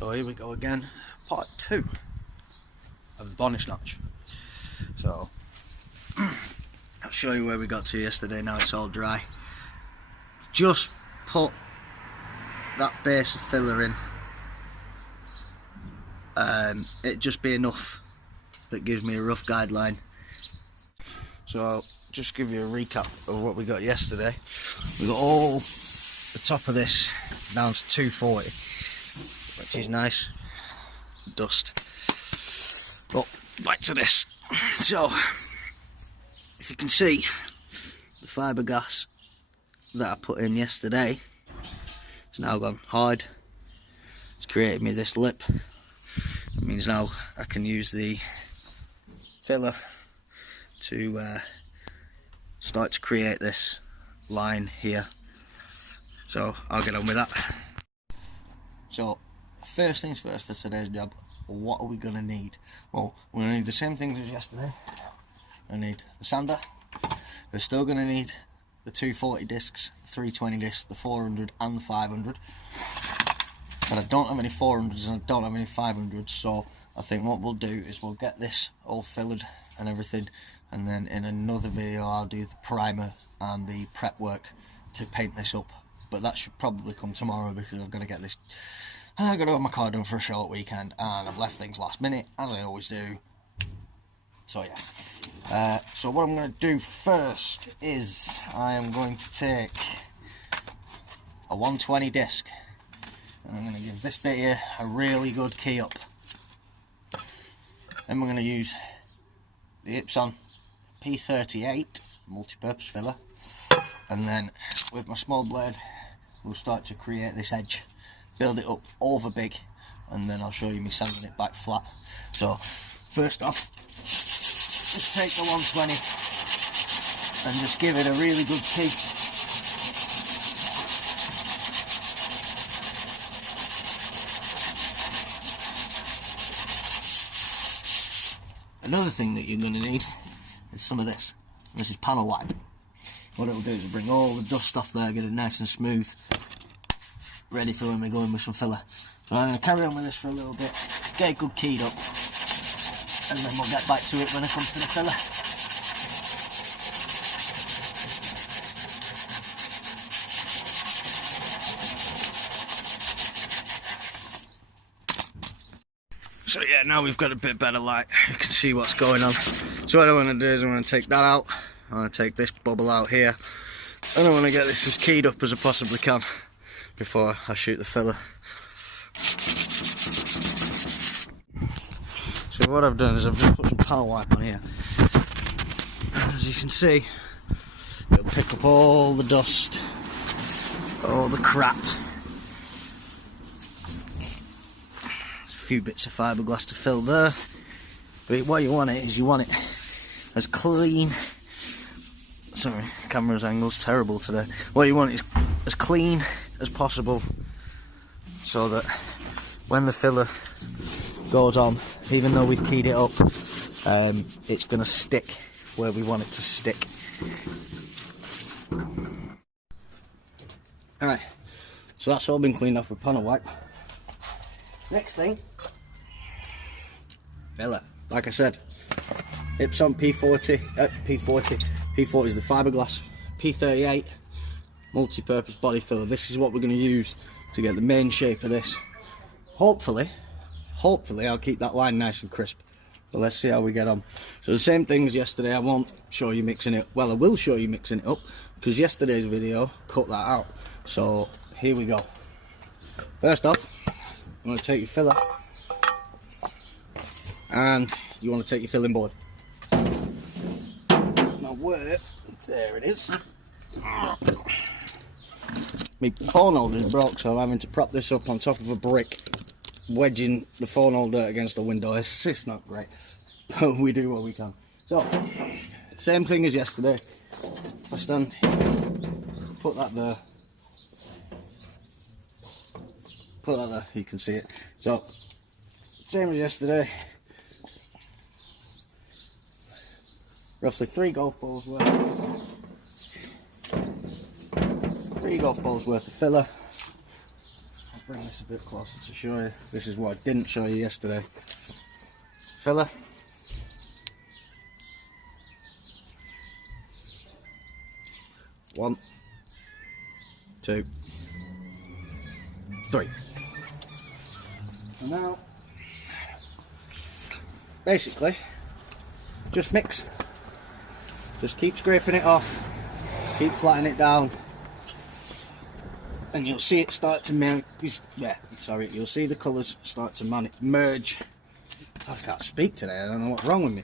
So here we go again, part 2 of the bonnet notch. So I'll show you where we got to yesterday. Now it's all dry. Just put that base of filler in. It'd just be enough that gives me a rough guideline. So I'll just give you a recap of what we got yesterday. We got all the top of this down to 240, which is nice. Dust. But back to this. So if you can see, the fiberglass that I put in yesterday it's now gone hard. It's created me this lip. It means now I can use the filler to start to create this line here. So I'll get on with that. So first things first for today's job, what are we going to need? Well, we're going to need the same things as yesterday. I need the sander. We're still going to need the 240 discs, the 320 discs, the 400 and the 500. But I don't have any 400s and I don't have any 500s, so I think what we'll do is we'll get this all fillered and everything, and then in another video I'll do the primer and the prep work to paint this up. But that should probably come tomorrow because I've got to get this. I've got to have my car done for a short weekend, and I've left things last minute, as I always do. So yeah. So what I'm going to do first is I am going to take a 120 disc, and I'm going to give this bit here a really good key up. Then we're going to use the Epson P38 multi-purpose filler, and then with my small blade we'll start to create this edge, build it up over big, and then I'll show you me sanding it back flat. So first off, just take the 120 and just give it a really good key. Another thing that you're going to need is some of this. This is panel wipe. What it'll do is it'll bring all the dust off there, get it nice and smooth, ready for when we go in with some filler. So I'm going to carry on with this for a little bit, get it good keyed up, and then we'll get back to it when it comes to the filler. So yeah, now we've got a bit better light, you can see what's going on. So what I want to do is I want to take that out, I want to take this bubble out here, and I want to get this as keyed up as I possibly can before I shoot the filler. So what I've done is I've just put some panel wipe on here. As you can see, it'll pick up all the dust, all the crap. Few bits of fiberglass to fill there, but what you want is you want it as clean. Sorry, camera's angle's terrible today. What you want is as clean as possible, so that when the filler goes on, even though we've keyed it up, it's going to stick where we want it to stick. Alright, so that's all been cleaned off with panel wipe. Next thing, filler. Like I said, Epson P40 is the fiberglass, P38 multi-purpose body filler. This is what we're going to use to get the main shape of this. Hopefully I'll keep that line nice and crisp. So let's see how we get on. So the same thing as yesterday, I won't show you mixing it. Well, I will show you mixing it up, because yesterday's video cut that out. So here we go. First off, you want to take your filler, and you want to take your filling board. Now where, there it is. My phone holder's broke, so I'm having to prop this up on top of a brick, wedging the phone holder against the window. It's not great, but we do what we can. So, same thing as yesterday. If I stand, put that there. Put that there, you can see it. So, same as yesterday. Roughly 3 golf balls worth. 3 golf balls worth of filler. bring this a bit closer to show you. This is what I didn't show you yesterday. Filler. One, two, three. And now, basically, just mix. Just keep scraping it off, keep flattening it down, and you'll see it start to you'll see the colours start to merge. I can't speak today, I don't know what's wrong with me.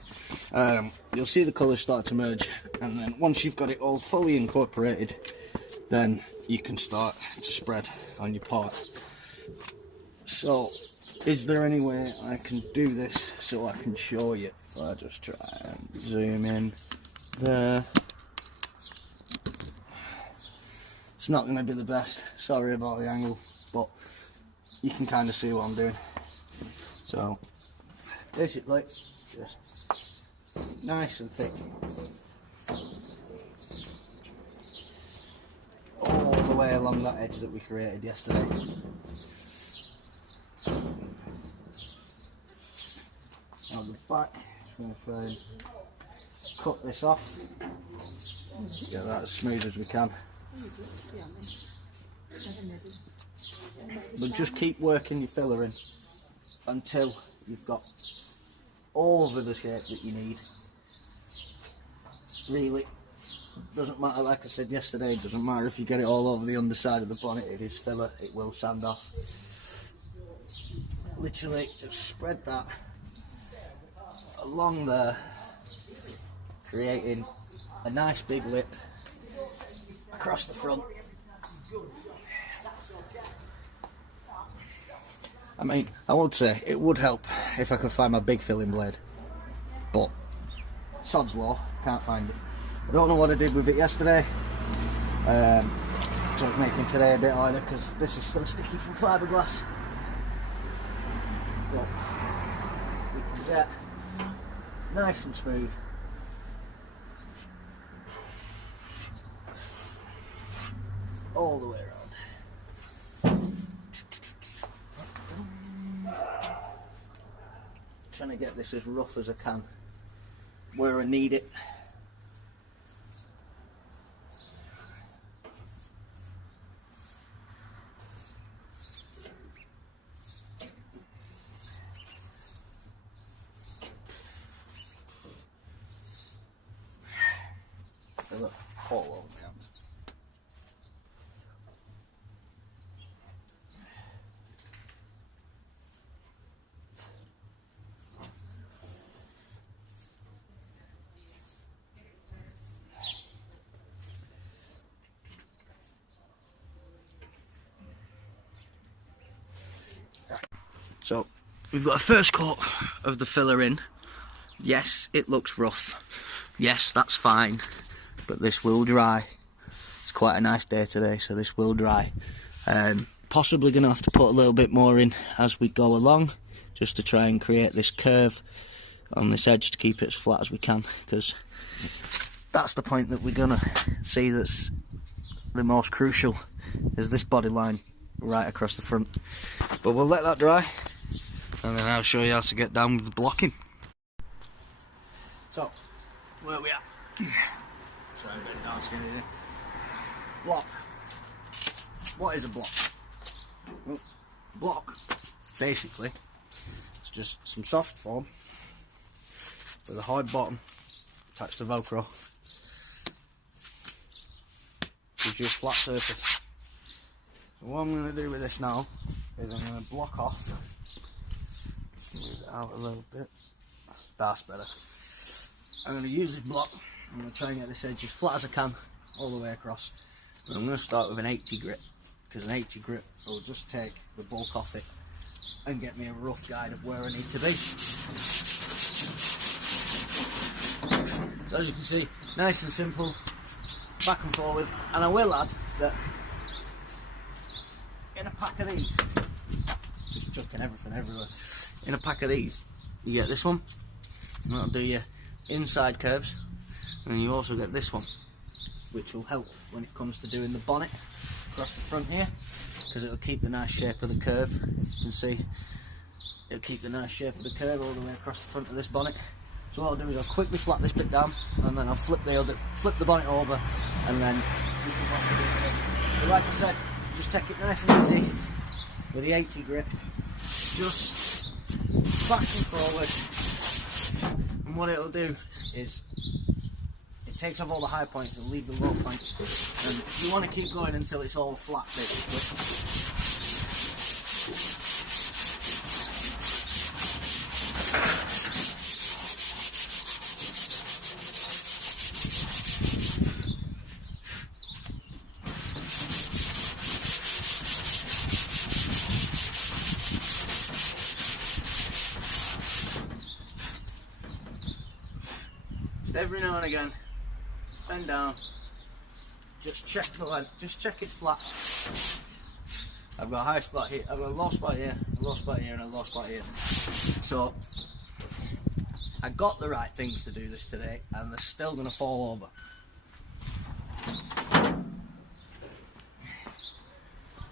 You'll see the colours start to merge, and then once you've got it all fully incorporated, then you can start to spread on your pot. So, is there any way I can do this so I can show you? I'll just try and zoom in there. It's not going to be the best, sorry about the angle, but you can kind of see what I'm doing. So, basically, just nice and thick. All the way along that edge that we created yesterday. On the back, just going to try and cut this off. Get that as smooth as we can. But just keep working your filler in until you've got all of the shape that you need. Really, doesn't matter, like I said yesterday, it doesn't matter if you get it all over the underside of the bonnet, it is filler, it will sand off. Literally, just spread that along there, creating a nice big lip across the front. I mean, I would say it would help if I could find my big filling blade, but sod's law, can't find it. I don't know what I did with it yesterday, so it's making today a bit harder because this is still sticky from fiberglass. But we can get nice and smooth. All the way around. Trying to get this as rough as I can where I need it. They look all over my hands. So we've got a first coat of the filler in. Yes, it looks rough. Yes, that's fine, but this will dry. It's quite a nice day today, so this will dry. Possibly going to have to put a little bit more in as we go along, just to try and create this curve on this edge to keep it as flat as we can, because that's the point that we're going to see that's the most crucial, is this body line right across the front. But we'll let that dry, and then I'll show you how to get down with the blocking. So, where we at? Sorry, a bit dark skin here. Block. What is a block? Well, block, basically, it's just some soft foam with a hard bottom attached to Velcro. Gives you a flat surface. So what I'm going to do with this now is I'm going to block off. Move it out a little bit. That's better. I'm going to use this block. I'm going to try and get this edge as flat as I can all the way across. And I'm going to start with an 80 grit, because an 80 grit will just take the bulk off it and get me a rough guide of where I need to be. So as you can see, nice and simple, back and forward. And I will add that in a pack of these, just chucking everything everywhere, in a pack of these you get this one, and that'll do your inside curves, and then you also get this one, which will help when it comes to doing the bonnet across the front here, because it'll keep the nice shape of the curve. You can see it'll keep the nice shape of the curve all the way across the front of this bonnet. So what I'll do is I'll quickly flat this bit down, and then I'll flip the bonnet over, and then but like I said, just take it nice and easy with the 80 grip, just back and forward. And what it'll do is it takes off all the high points and leave the low points, and you want to keep going until it's all flat basically. Every now and again, bend down, just check the length, just check it's flat. I've got a high spot here, I've got a low spot here, a low spot here and a low spot here. So I got the right things to do this today, and they're still going to fall over.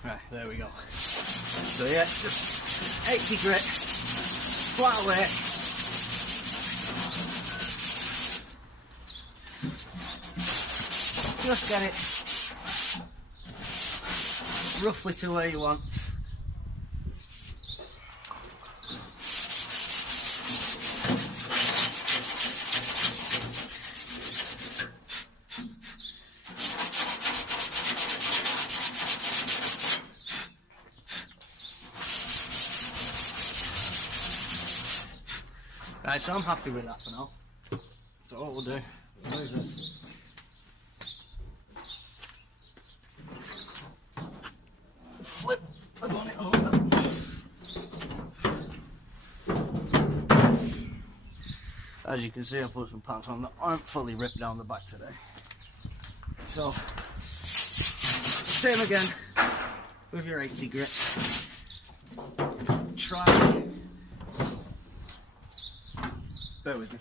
Right, there we go. So yeah, just 80 grit, flat away. Just get it roughly to where you want. Right, so I'm happy with that for now. So what we'll do, flip the bonnet over. As you can see, I put some pants on that aren't fully ripped down the back today. So, same again with your 80 grit. Try. Bear with me.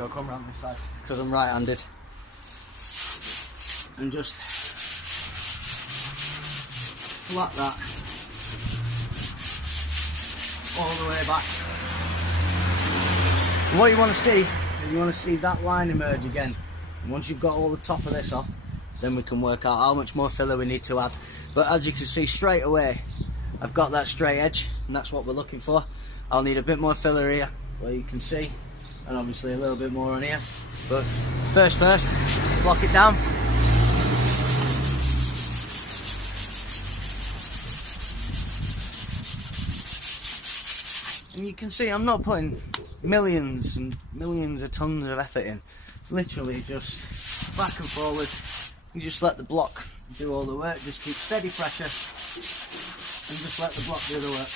I'll come round this side because I'm right-handed, and just flat that all the way back. And what you want to see is you want to see that line emerge again. And once you've got all the top of this off, then we can work out how much more filler we need to add. But as you can see straight away, I've got that straight edge, and that's what we're looking for. I'll need a bit more filler here, where you can see, and obviously a little bit more on here. But first, block it down. And you can see I'm not putting millions and millions of tons of effort in. It's literally just back and forward. You just let the block do all the work. Just keep steady pressure and just let the block do the work.